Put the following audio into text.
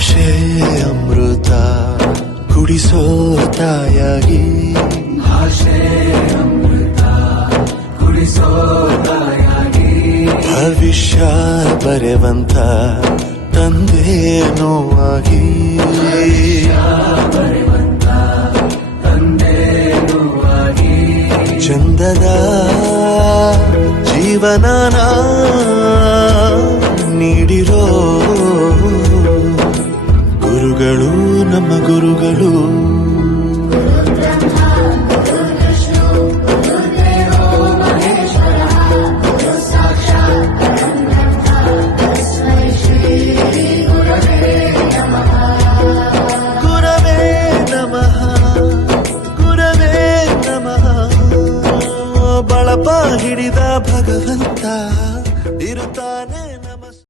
ಭಾಷೆ ಅಮೃತ ಕುಡಿಸೋ ತಾಯಾಗಿ, ಭಾಷೆ ಅಮೃತ ಕುಡಿಸೋ ತಾಯಾಗಿ, ಭವಿಷ್ಯ ಬರೆವಂತ ತಂದೇನೋ ಆಗಿ, ಬರೆವಂತ ತಂದೇನೋ ಆಗಿ, ಚಂದದ ಜೀವನನ